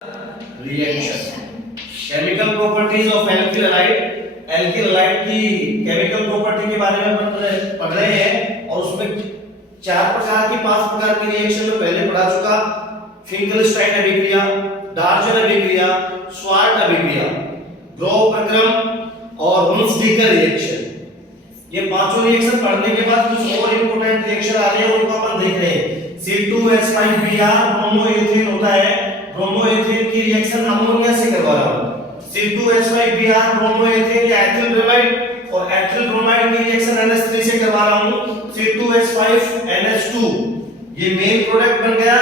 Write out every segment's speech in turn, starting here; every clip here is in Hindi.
Reaction. Chemical properties of alkyl halide. Alkyl halide की केमिकल प्रॉपर्टी के बारे में पढ़ रहे हैं और उसमें 5 प्रकार की रिएक्शन में पहले पढ़ा चुका। फिंकलस्टाइन अभिक्रिया, डार्जन अभिक्रिया, स्वार्ट अभिक्रिया, ग्रोव प्रक्रम और हुंसडीकर रिएक्शन। ये पांचों रिएक्शन पढ़ने के बाद कुछ और इंपॉर्टेंट रिएक्शन आ रहे हैं, उनको अपन देख रहे हैं। C2H5Br ब्रोमोएथेन होता है, ब्रोमोएथेन की रिएक्शन अमोनिया से करवा रहा हूं। C2H5Br ब्रोमोएथेन या एथिल ब्रोमाइड और एथिल ब्रोमाइड की रिएक्शन NH3 से करवा रहा हूं। C2H5NH2 ये मेन प्रोडक्ट बन गया।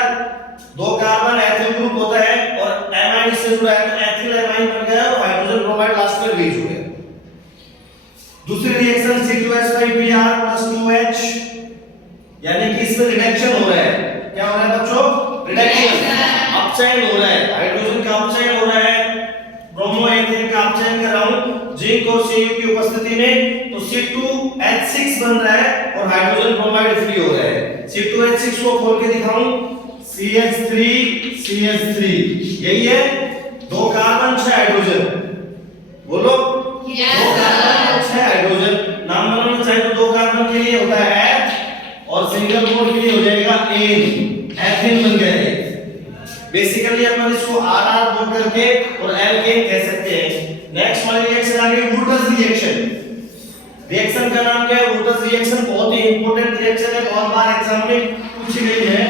2 कार्बन एथिल ग्रुप होता है और एमाइन से जुड़ा है तो एथिल एमाइन बन गया और हाइड्रोजन ब्रोमाइड लास्ट में बीच हो गया। दूसरी रिएक्शन C2H5Br 2H, यानी कि इसमें रिडक्शन हो रहा है। क्या हो रहा है बच्चों? रिडक्शन, अपचयन हो रहा है। हाइड्रोजन का अपचयन हो रहा है, ब्रोमोएथेन का अपचयन कर रहा हूं जिंक और Cu की उपस्थिति में, तो C2H6 बन रहा है और हाइड्रोजन ब्रोमाइड फ्री हो रहा है। C2H6 को खोल के दिखाऊं, CH3 यही है। 2 कार्बन 6 हाइड्रोजन, बोलो 2 कार्बन 6 हाइड्रोजन। नाम बनाना चाहे तो 2 कार्बन के लिए होता है H और सिंगल बॉन्ड के लिए हो जाएगा एन, एथेन बन गया है। बेसिकली अपन इसको RR बोल करके और एल्केन कह सकते हैं। नेक्स्ट वाली रिएक्शन आ गई वुडर्स रिएक्शन। रिएक्शन का नाम क्या है? वुडर्स रिएक्शन। बहुत ही इंपॉर्टेंट रिएक्शन है, बहुत बार एग्जाम में पूछी गई है,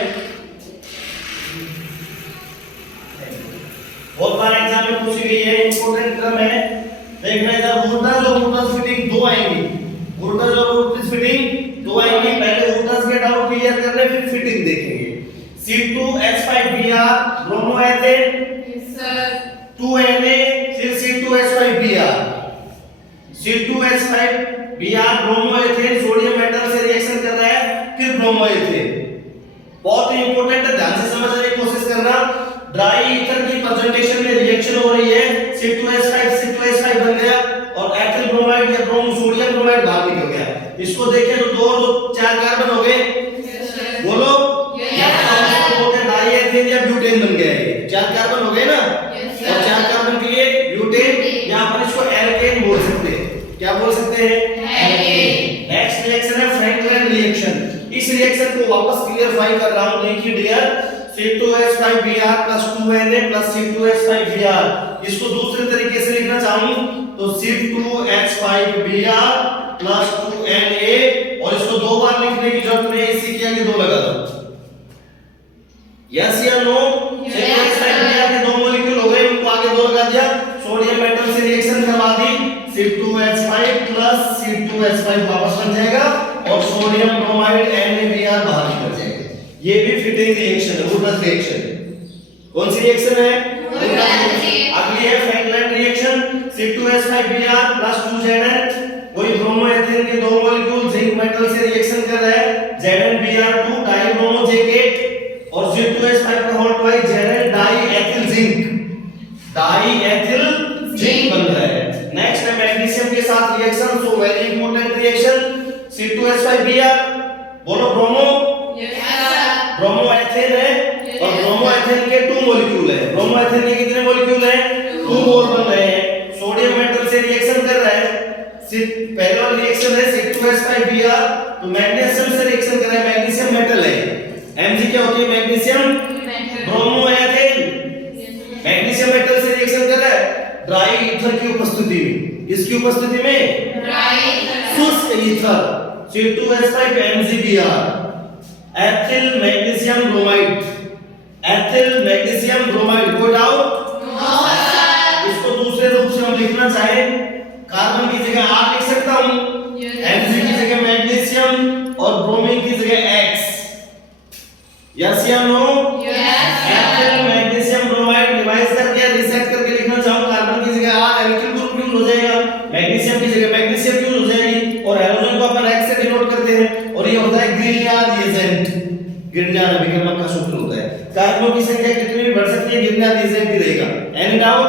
बहुत बार एग्जाम में पूछी गई है, इंपॉर्टेंट क्रम है। देखना इधर वुडर्स और वुडर्स फिटिंग 2 आएंगी। वुडर्स और वुडर्स फिटिंग 2 आएंगी। पहले वुडर्स के डाउट क्लियर करने फिर फिटिंग देखेंगे। C2H5Br ब्रोमोएथेन, यस सर, 2Na, फिर C2H5Br, C2H5Br ब्रोमोएथेन सोडियम मेटल से रिएक्शन कर रहा है, फिर ब्रोमोएथेन। बहुत ही इंपॉर्टेंट है, ध्यान से समझने की कोशिश करना। ड्राई ईथर की प्रेजेंटेशन में रिएक्शन हो रही है, C2H5 बन गया और एथिल ब्रोमाइड या ब्रोमो सोडियम ब्रोमाइड बाहर निकल गया। इसको देखें तो 2 और 4 कार्बन हो गए, बोलो डाइएथेन या ब्यूटेन बन गया है। 4 कार्बन हो गए ना, और 4 कार्बन के लिए ब्यूटेन, यहां पर इसको एल्केन बोल सकते हैं। क्या बोल सकते हैं? एल्केन। नेक्स्ट रिएक्शन है फ्रैंकलिन रिएक्शन। इस रिएक्शन को वापस क्लियरफाई कर रहा हूं, देखिए डियर, C2H5Br 2Na C2H5Br। इसको दूसरे तरीके से लिखना चाहूं तो C2H5Br 2Na, और इसको 2 बार लिखने की जरूरत नहीं, इसी के आगे 2 लगा दो। यस या नो? C2H5Br के 2 मॉलिक्यूल हो गए, उनको आगे 2 लगा दिया। सोडियम मेटल से रिएक्शन करवा दी, C2H5 C2H5 वापस बन जाएगा और सोडियम ब्रोमाइड NaBr बाहर निकल जाएगा। ये भी फिटिंग रिएक्शन है, वुडर्स रिएक्शन। कौन सी रिएक्शन है? अगली है फ्रैंकलिन रिएक्शन। C2H5Br 2Zn, कोई ब्रोमोएथेन के 2 मॉलिक्यूल जिंक मेटल से रिएक्शन कर रहा है, ZnBr2 डाइब्रोमो J8 और C2H5 का whole twice Zn diethyl zinc बन रहा है। नेक्स्ट है मैग्नीशियम के साथ reaction, so very important reaction. C2H5Br, बोलो ब्रोमो, ब्रोमोएथेन है और ब्रोमोएथेन के 2 मॉलिक्यूल है। ब्रोमोएथेन के कितने मॉलिक्यूल हैं? 2 बोल बन रहे हैं। सोडियम मेटल से रिएक्शन कर रहा है, पहला वाला रिएक्शन है C2H5Br, तो मैग्नीशियम से रिएक्शन कर रहा है, मैग्नीशियम मेटल है। Mg क्या होती है? मैग्नीशियम ब्रोमोएथेन, मैग्नीशियम मेटल से रिएक्शन कर रहा है ड्राई ईथर की उपस्थिति में। इसकी उपस्थिति में ड्राई शुष्क ether, C2H5MgBr, ethyl magnesium bromide. कोई डाउट? No sir. इसको दूसरे रूप से हम लिखना चाहे, कार्बन की जगह R लिख सकता हूं, Mg की जगह मैग्नीशियम और ब्रोमीन की जगह X। यस या no? Yes. Ethyl magnesium bromide revise करके रीसेट करके लिखना चाहूं, कार्बन की जगह R एल्किल ग्रुप यूज हो जाएगा, मैग्नीशियम की जगह मैग्नीशियम यूज हो जाएगी और हैलोजन को अपन X से डिनोट करते हैं और ये होता है ग्रिग्नार्ड रिएजेंट। ग्रिग्नार्ड अभिकर्मक का सूत्र होता है। कार्बन की संख्या कितनी भी बढ़ सकती है, ग्रिग्नार्ड रिएजेंट ही रहेगा। Any doubt?